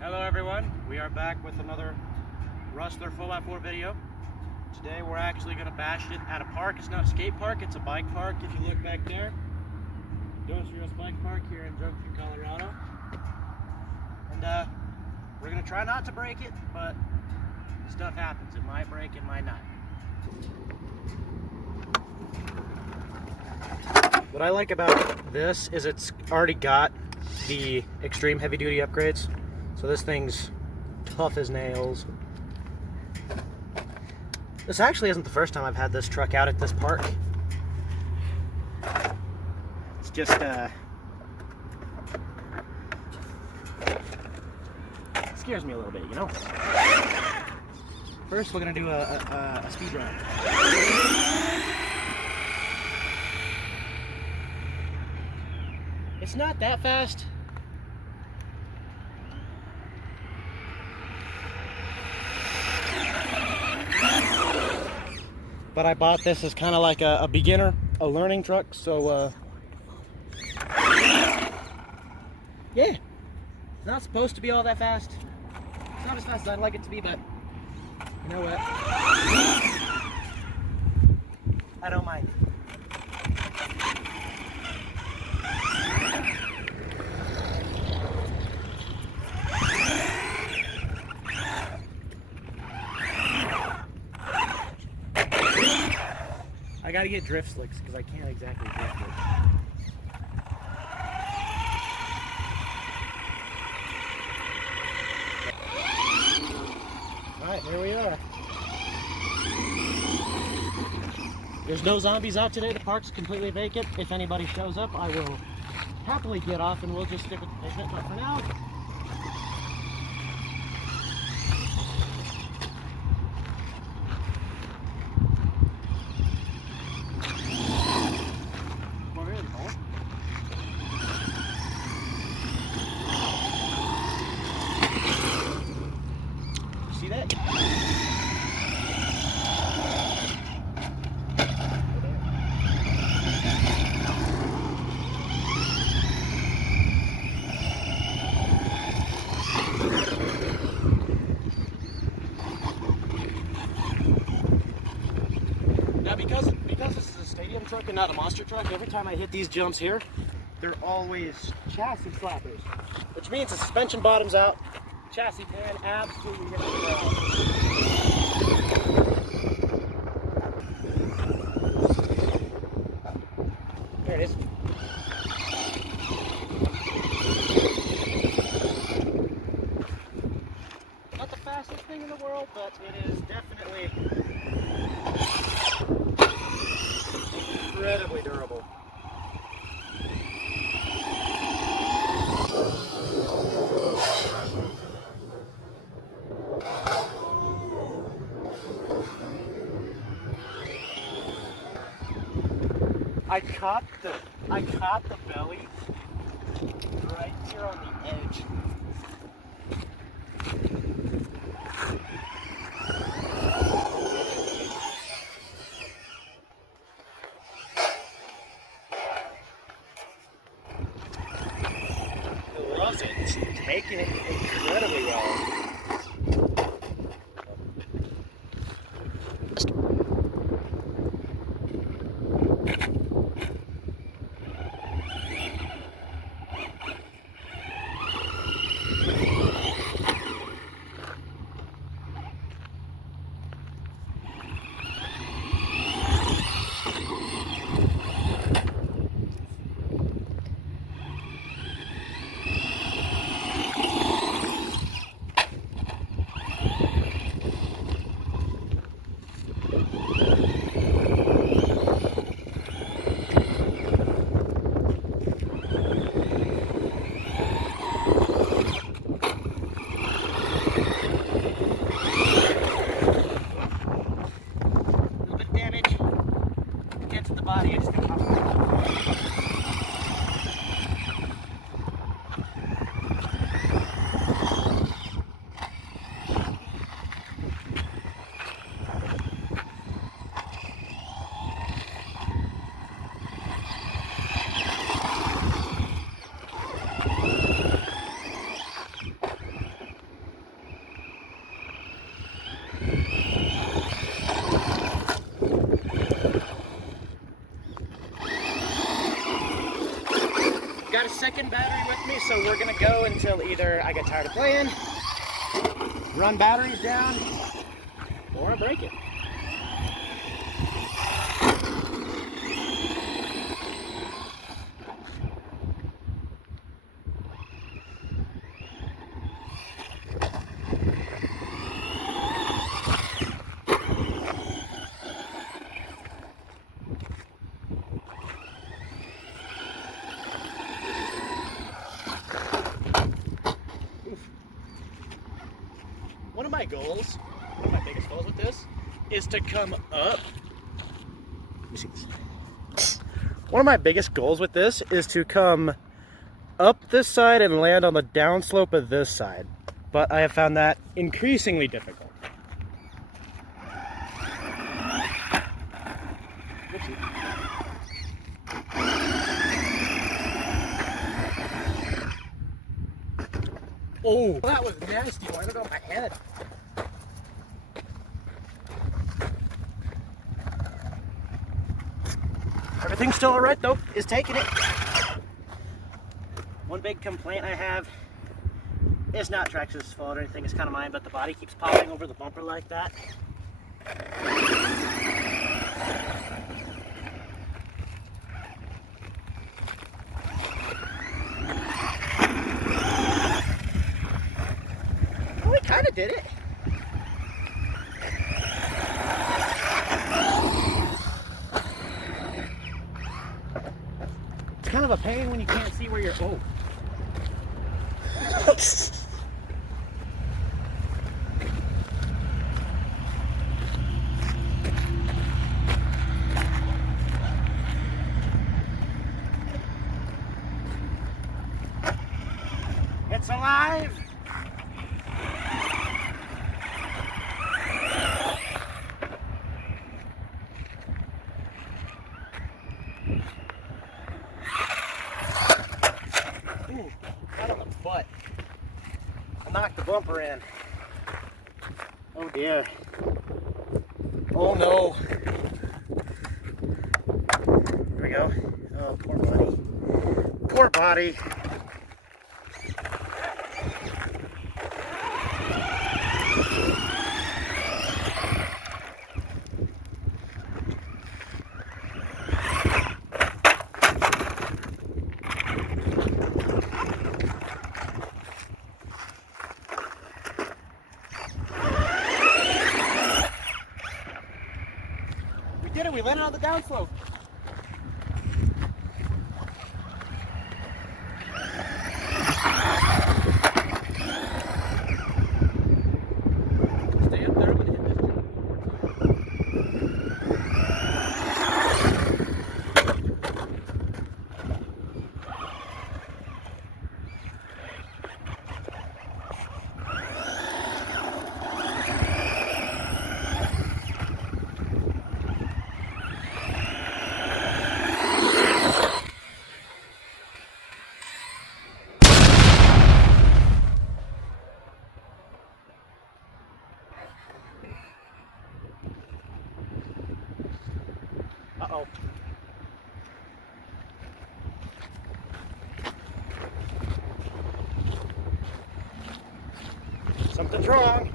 Hello everyone, we are back with another Rustler 4x4 video. Today we're actually going to bash it at a park. It's not a skate park, it's a bike park. If you look back there, Dos Rios Bike Park here in Junction, Colorado. And we're going to try not to break it, but stuff happens. It might break, it might not. What I like about this is it's already got the extreme heavy duty upgrades. So this thing's tough as nails. This actually isn't the first time I've had this truck out at this park. It's just it scares me a little bit, you know? First we're gonna do a speed run. It's not that fast. But I bought this as kind of like a beginner, a learning truck, so yeah, it's not supposed to be all that fast. It's not as fast as I'd like it to be, but you know what? I don't mind. I gotta get drift slicks because I can't exactly drift it. Alright, here we are. There's no zombies out today. The park's completely vacant. If anybody shows up, I will happily get off and we'll just stick with the pavement. But for now, see that? Now because this is a stadium truck and not a monster truck, every time I hit these jumps here, they're always chassis flappers, which means the suspension bottoms out. Chassis can absolutely hit the ground. There it is. Not the fastest thing in the world, but it is definitely incredibly durable. I caught the belly right here on the edge. It's taking it incredibly well. second battery with me, so we're gonna go until either I get tired of playing, run batteries down, or I break it. One of my biggest goals with this is to come up. Let me see this. One of my biggest goals with this is to come up this side and land on the downslope of this side. But I have found that increasingly difficult. Oh, that was nasty. Why did it go on my head? Everything's still alright though. Is taking it. One big complaint I have, it's not Traxxas' fault or anything, it's kind of mine, but the body keeps popping over the bumper like that. Well, we kind of did it. It's kind of a pain when you can't see where you're. Oh. It's alive! Ooh, right on the butt. I knocked the bumper in. Oh dear. Oh no. Here we go. Oh, poor body. Poor body. We did it, we landed on the downslope. Stay up there, I'm gonna hit this thing one more Uh-oh. Something's wrong.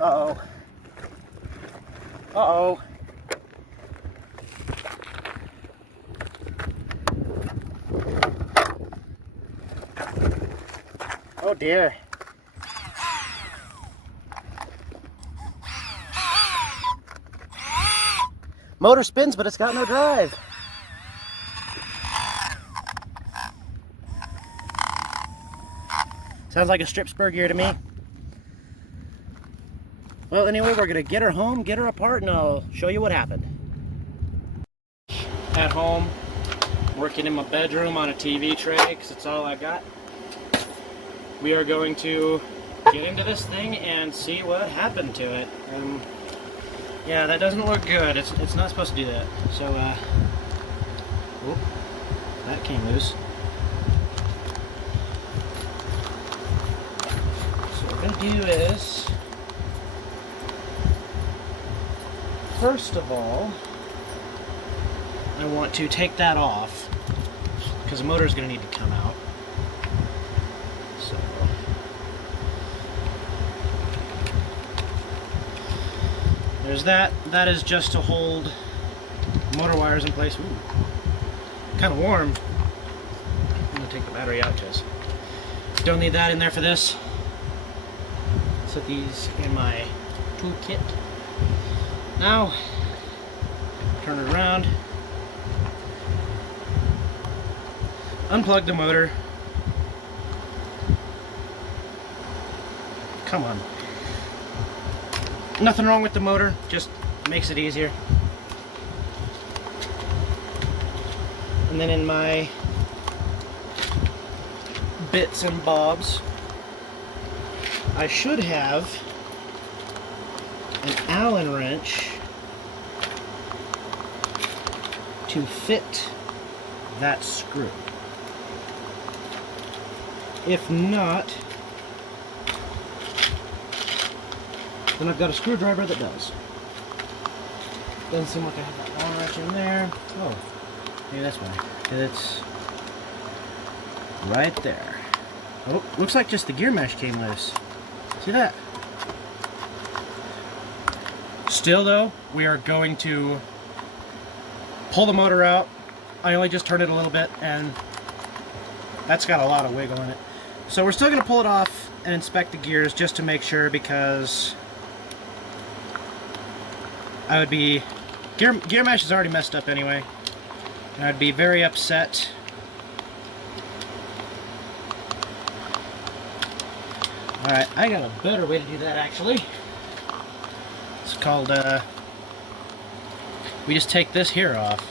Uh-oh. Uh-oh. Oh dear. Motor spins, but it's got no drive. Sounds like a strip spur gear to me. Well, anyway, we're gonna get her home, get her apart, and I'll show you what happened. At home, working in my bedroom on a TV tray, because it's all I got. We are going to get into this thing and see what happened to it. Yeah, that doesn't look good. It's not supposed to do that. So, whoop, that came loose. So what we're gonna do is, first of all, I want to take that off because the motor is going to need to come out. So there's that. That is just to hold motor wires in place. Ooh, kind of warm. I'm going to take the battery out because don't need that in there for this. Set these in my toolkit. Now, turn it around. Unplug the motor. Come on. Nothing wrong with the motor, just makes it easier. And then in my bits and bobs, I should have an Allen wrench to fit that screw. If not, then I've got a screwdriver that does. Doesn't seem like I have that Allen wrench in there. Oh, maybe that's why. It's right there. Oh, looks like just the gear mesh came loose. See that? Still though, we are going to pull the motor out. I only just turned it a little bit and that's got a lot of wiggle in it. So we're still going to pull it off and inspect the gears just to make sure, because I would be... Gear mesh is already messed up anyway. And I'd be very upset. Alright, I got a better way to do that actually. It's called, we just take this here off.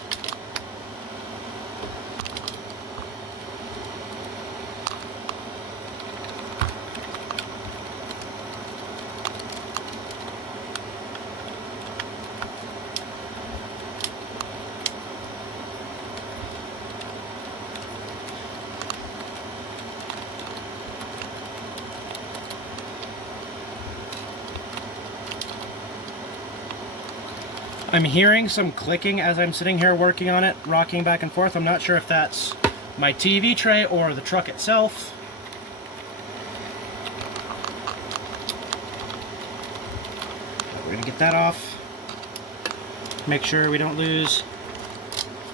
I'm hearing some clicking as I'm sitting here working on it, rocking back and forth. I'm not sure if that's my TV tray or the truck itself. We're going to get that off. Make sure we don't lose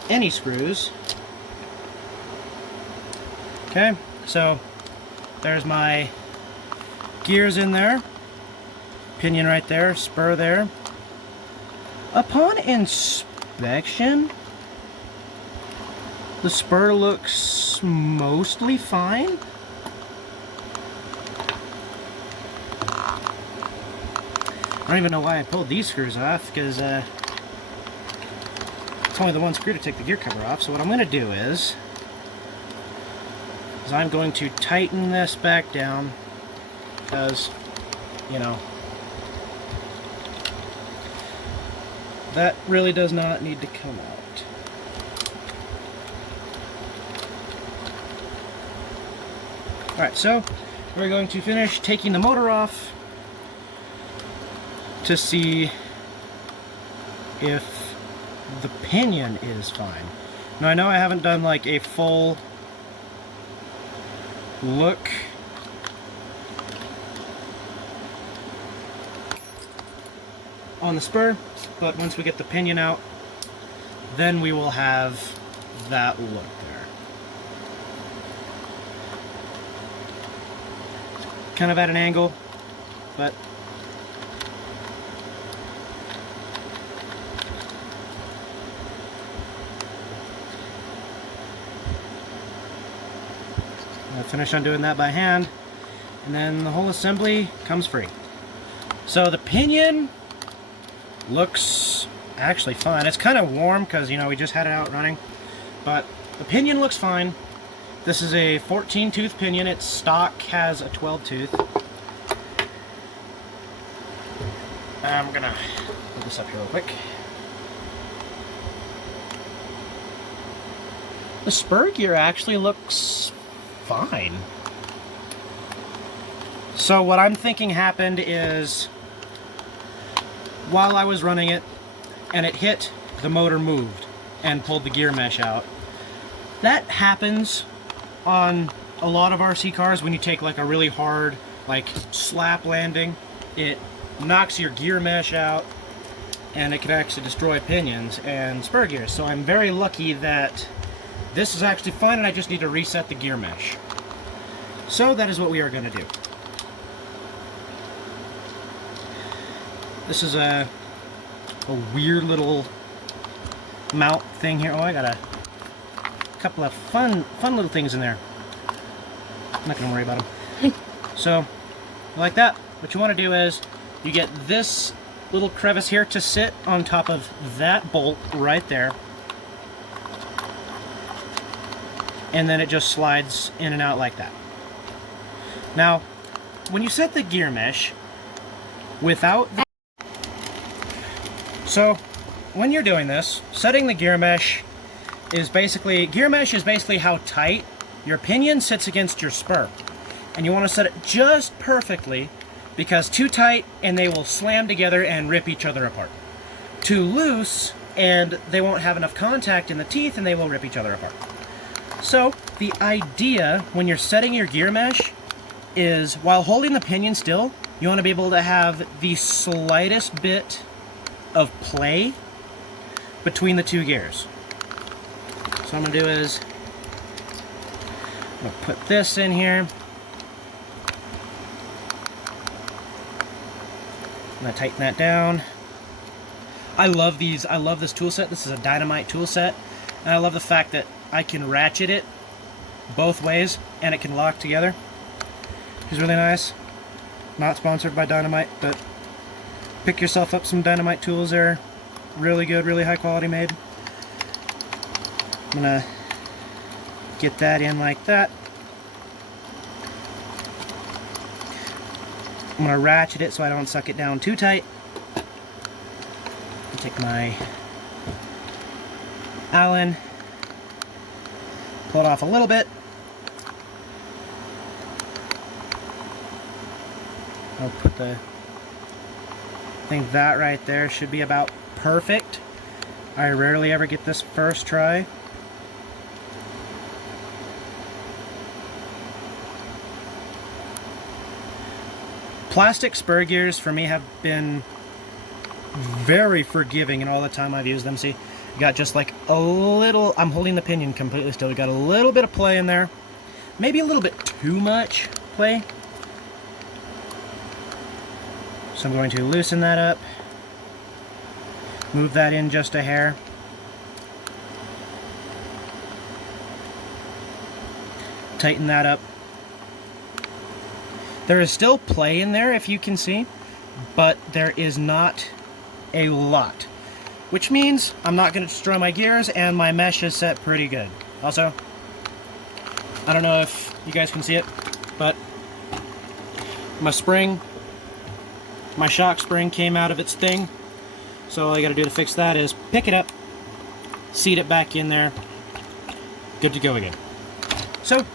any screws. Okay, so there's my gears in there. Pinion right there, spur there. Upon inspection, the spur looks mostly fine. I don't even know why I pulled these screws off, because it's only the one screw to take the gear cover off. So what I'm going to do is I'm going to tighten this back down, because, you know, that really does not need to come out. Alright, so we're going to finish taking the motor off to see if the pinion is fine. Now I know I haven't done like a full look on the spur, but once we get the pinion out, then we will have that look there. It's kind of at an angle, but I'll finish undoing that by hand, and then the whole assembly comes free. So the pinion looks actually fine. It's kind of warm because, you know, we just had it out running, but the pinion looks fine. This is a 14 tooth pinion. Its stock has a 12 tooth. I'm gonna put this up here real quick. The spur gear actually looks fine. So what I'm thinking happened is, while I was running it and it hit, the motor moved. and pulled the gear mesh out. That happens on a lot of RC cars when you take like a really hard like slap landing. It knocks your gear mesh out and it can actually destroy pinions and spur gears. So I'm very lucky that this is actually fine and I just need to reset the gear mesh. So that is what we are going to do. This is a weird little mount thing here. Oh, I got a couple of fun little things in there. I'm not going to worry about them. So, like that, what you want to do is you get this little crevice here to sit on top of that bolt right there. And then it just slides in and out like that. Now, when you set the gear mesh without the... So, when you're doing this, setting the gear mesh is basically how tight your pinion sits against your spur. And you want to set it just perfectly, because too tight and they will slam together and rip each other apart. Too loose and they won't have enough contact in the teeth and they will rip each other apart. So the idea when you're setting your gear mesh is while holding the pinion still, you want to be able to have the slightest bit of play between the two gears. So what I'm going to do is I'm going to put this in here. I'm going to tighten that down. I love these. I love this tool set. This is a Dynamite tool set. And I love the fact that I can ratchet it both ways and it can lock together. Which is really nice. Not sponsored by Dynamite, but pick yourself up some Dynamite tools. They're really good, really high quality made. I'm going to get that in like that. I'm going to ratchet it so I don't suck it down too tight. I'll take my Allen, pull it off a little bit. I'll put the, I think that right there should be about perfect. I rarely ever get this first try. Plastic spur gears for me have been very forgiving in all the time I've used them. See, you got just like a little, I'm holding the pinion completely still, we got a little bit of play in there. Maybe a little bit too much play. So I'm going to loosen that up, move that in just a hair. Tighten that up. There is still play in there, if you can see, but there is not a lot. Which means I'm not going to destroy my gears, and my mesh is set pretty good. Also, I don't know if you guys can see it, but my spring, my shock spring came out of its thing. So all I got to do to fix that is pick it up, seat it back in there, good to go again. So,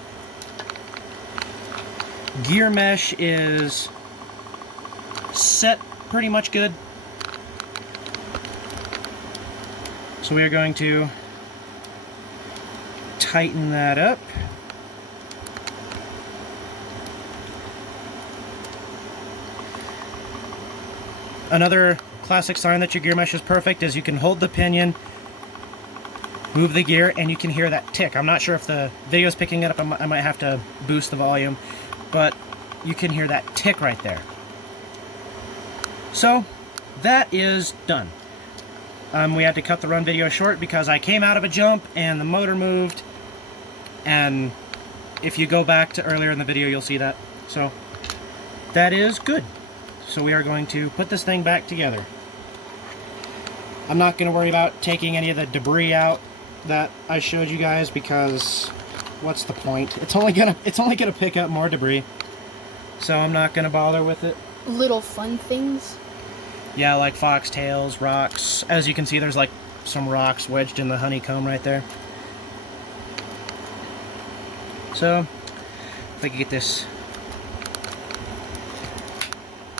gear mesh is set pretty much good. So we are going to tighten that up. Another classic sign that your gear mesh is perfect is you can hold the pinion, move the gear, and you can hear that tick. I'm not sure if the video is picking it up. I might have to boost the volume. But you can hear that tick right there. So that is done. We had to cut the run video short because I came out of a jump and the motor moved, and if you go back to earlier in the video you'll see that. So that is good. So we are going to put this thing back together. I'm not going to worry about taking any of the debris out that I showed you guys because what's the point? It's only gonna pick up more debris. So I'm not gonna bother with it. Little fun things. Yeah, like foxtails, rocks. As you can see, there's like some rocks wedged in the honeycomb right there. So if I could get this,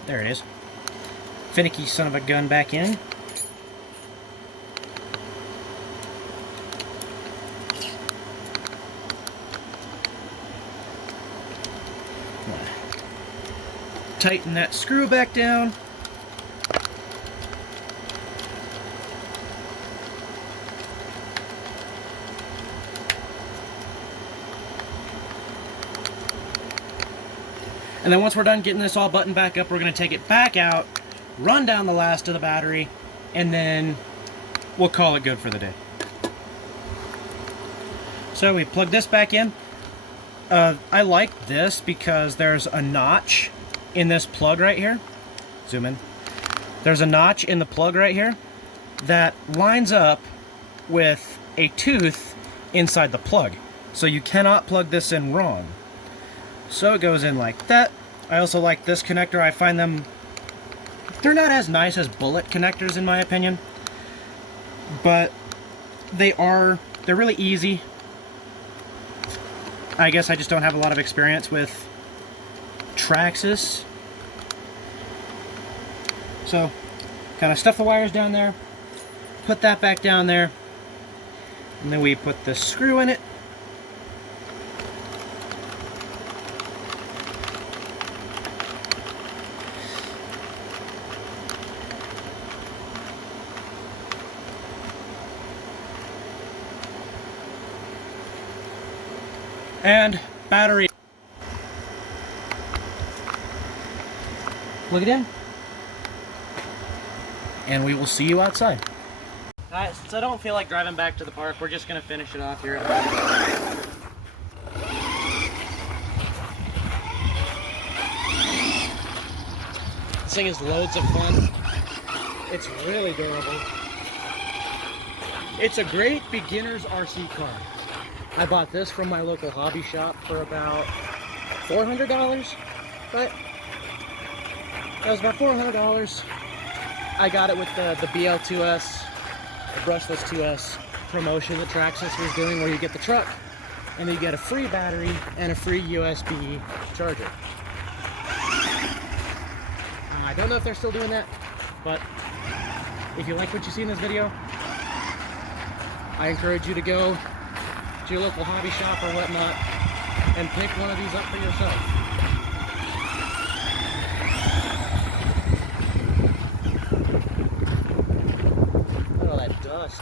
there it is. Finicky son of a gun back in. tighten that screw back down. And then once we're done getting this all buttoned back up, we're going to take it back out, run down the last of the battery, and then we'll call it good for the day. So we plug this back in. I like this because there's a notch in this plug right here. Zoom in. There's a notch in the plug right here that lines up with a tooth inside the plug. So you cannot plug this in wrong. So it goes in like that. I also like this connector. I find them, they're not as nice as bullet connectors in my opinion, but they're really easy. I guess I just don't have a lot of experience with Traxxas. So kind of stuff the wires down there, put that back down there, and then we put the screw in it. And battery. Plug it in. And we will see you outside. Alright, since I don't feel like driving back to the park, we're just going to finish it off here. This thing is loads of fun. It's really durable. It's a great beginner's RC car. I bought this from my local hobby shop for about $400, right? That was about $400. I got it with the BL2S, the brushless 2S promotion that Traxxas was doing, where you get the truck and then you get a free battery and a free USB charger. I don't know if they're still doing that, but if you like what you see in this video, I encourage you to go to your local hobby shop or whatnot and pick one of these up for yourself. Look at all that dust.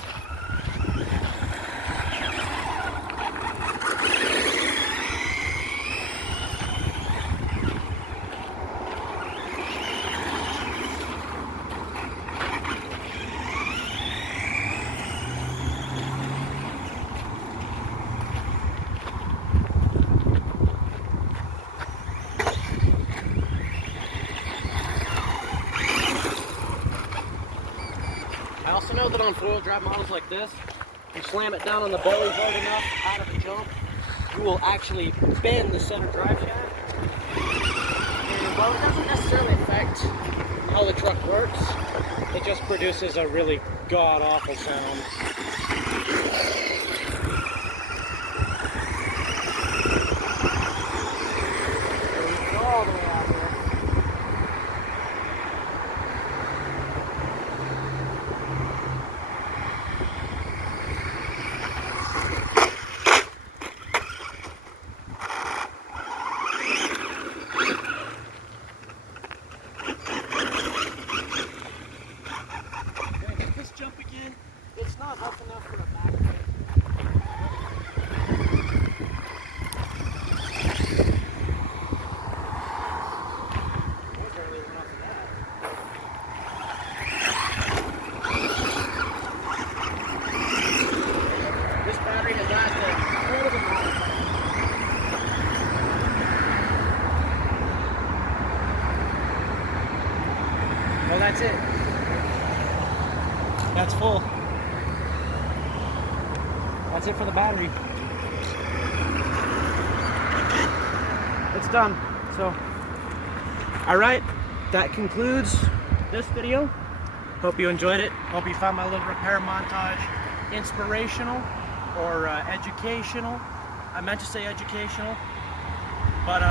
I also know that on four-wheel drive models like this, you slam it down on the belly hard enough out of the jump, you will actually bend the center drive shaft. And while it doesn't necessarily affect how the truck works, it just produces a really god-awful sound. All the way out here. Jump again. It's not up enough for the back of it. This battery has lasted more than a well, that's it. That's full. That's it for the battery. It's done. So, alright, that concludes this video. Hope you enjoyed it. Hope you found my little repair montage inspirational or educational. I meant to say educational, but